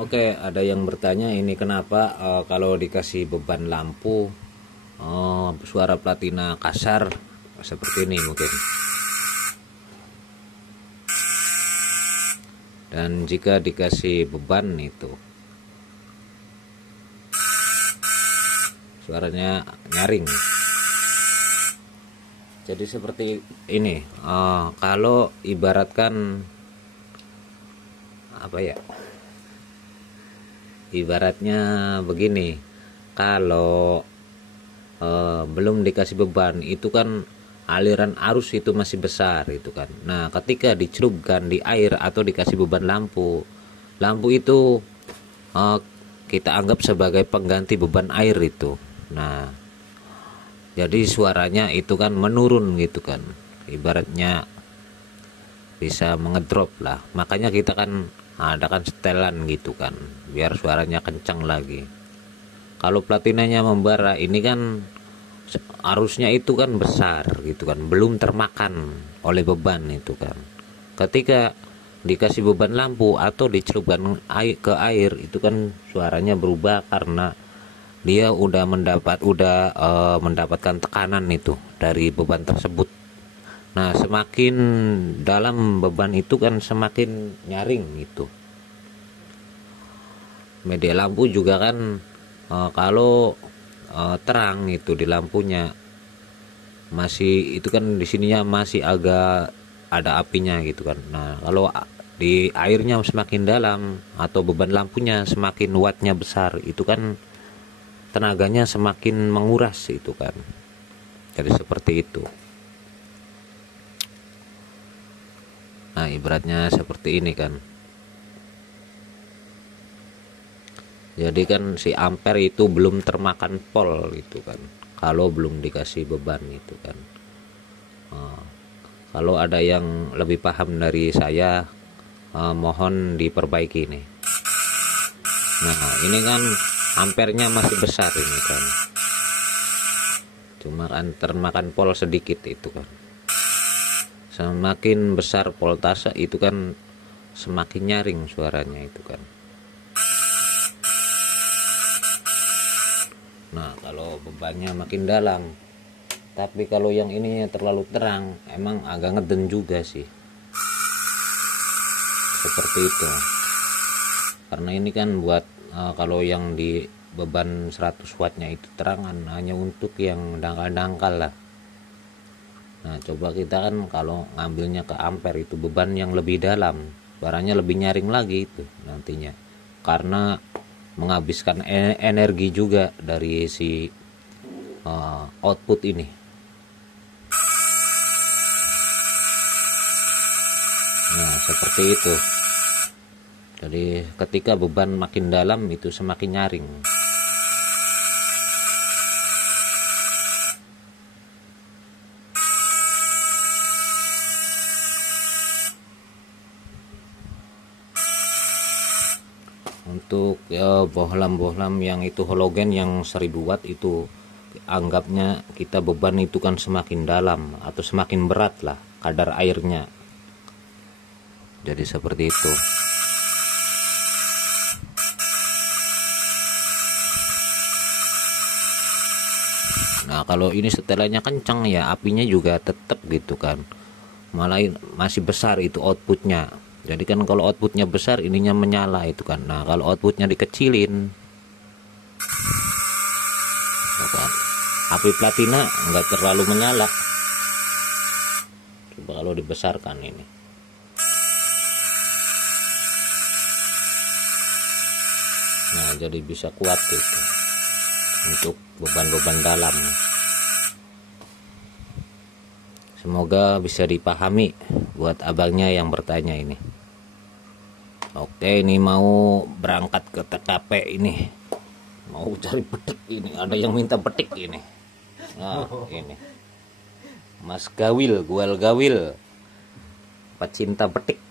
Oke, ada yang bertanya ini kenapa kalau dikasih beban lampu suara platina kasar seperti ini mungkin. Dan jika dikasih beban itu suaranya nyaring. Jadi seperti ini. Kalau ibaratkan apa ya? Ibaratnya begini, kalau belum dikasih beban itu kan aliran arus itu masih besar itu kan. Nah, ketika dicelupkan di air atau dikasih beban lampu, lampu itu kita anggap sebagai pengganti beban air itu. Nah, jadi suaranya itu kan menurun gitu kan, ibaratnya bisa mengedrop lah. Makanya kita kan adakan setelan gitu kan, biar suaranya kencang lagi. Kalau platinanya membara ini kan arusnya itu kan besar gitu kan, belum termakan oleh beban itu kan. Ketika dikasih beban lampu atau dicelupkan ke air itu kan suaranya berubah karena dia udah mendapatkan tekanan itu dari beban tersebut. Nah, semakin dalam beban itu kan semakin nyaring gitu. Media lampu juga kan kalau terang itu di lampunya masih itu kan di sininya masih agak ada apinya gitu kan. Nah, kalau di airnya semakin dalam atau beban lampunya semakin wattnya besar itu kan tenaganya semakin menguras itu kan. Jadi seperti itu. Nah, ibaratnya seperti ini kan. Jadi kan si ampere itu belum termakan pol gitu kan, kalau belum dikasih beban itu kan. Kalau ada yang lebih paham dari saya, mohon diperbaiki nih. Nah, ini kan ampernya masih besar ini kan, cuma kan termakan pol sedikit itu kan. Semakin besar voltase itu kan semakin nyaring suaranya itu kan. Nah, kalau bebannya makin dalam, tapi kalau yang ini terlalu terang emang agak ngeden juga sih, seperti itu. Karena ini kan buat kalau yang di beban 100 wattnya itu terangan hanya untuk yang dangkal-dangkal lah. Nah, coba kita kan kalau ngambilnya ke ampere itu beban yang lebih dalam, suaranya lebih nyaring lagi itu nantinya, karena menghabiskan energi juga dari si output ini. Nah, seperti itu. Jadi ketika beban makin dalam itu semakin nyaring. Untuk ya bohlam-bohlam yang itu halogen yang 1000 watt itu anggapnya kita beban itu kan semakin dalam atau semakin berat lah kadar airnya. Jadi seperti itu. Nah, kalau ini setelannya kencang ya apinya juga tetap gitu kan, malah masih besar itu outputnya. Jadi kan kalau outputnya besar ininya menyala itu kan. Nah, kalau outputnya dikecilin kan, api platina nggak terlalu menyala. Coba kalau dibesarkan ini. Nah, jadi bisa kuat itu untuk beban-beban dalam. Semoga bisa dipahami buat abangnya yang bertanya ini. Oke, ini mau berangkat ke TKP ini, mau cari petik ini, ada yang minta petik ini. Nah, ini Mas Gawil, Gual Gawil, pecinta petik.